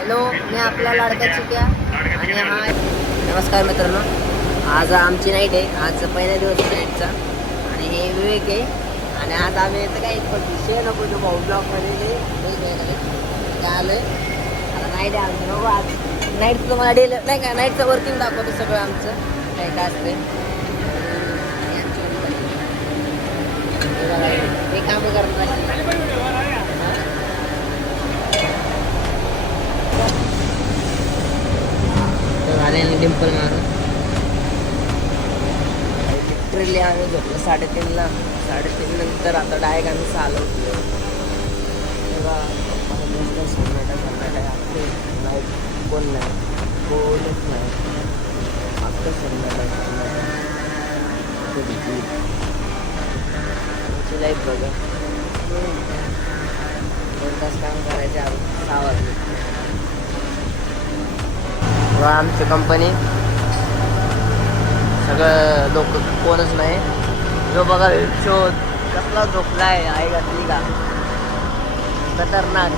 Hello, मी आपला लाडका चिक्या आणि हा नमस्कार मित्रांनो. आज आमची नाईट आहे. आज पहिला दिवस आहे नाईटचा आणि हे विवेक आहे. आणि आज आम्ही येतं काय विषय नको तो भाऊ ब्लॉकमध्ये आलं आहे. आता नाईट आहे आमचं नको. आज नाईटचं तुम्हाला डेल नाही का, नाईटचं वर्किंग दाखवतो सगळं आमचं काय काय असतं हे कामं करतात. आल्याने डिंपल मारून लिटरली आम्ही झोपलो 3:30ला. 3:30 नंतर आता डायरेक्ट आम्ही 6ला उठलो. तेव्हा सन्नाटा आपले लाईट कोण नाही, कोणच नाही. अख्खं सन्नाटा लाईफ बघा. 2 तास काम करायचे. 6 वाजले. आमची कंपनी सगळं लोक कोणच नाही. जो बघा शोध कसला झोपला आहे घातली का खतरनाक.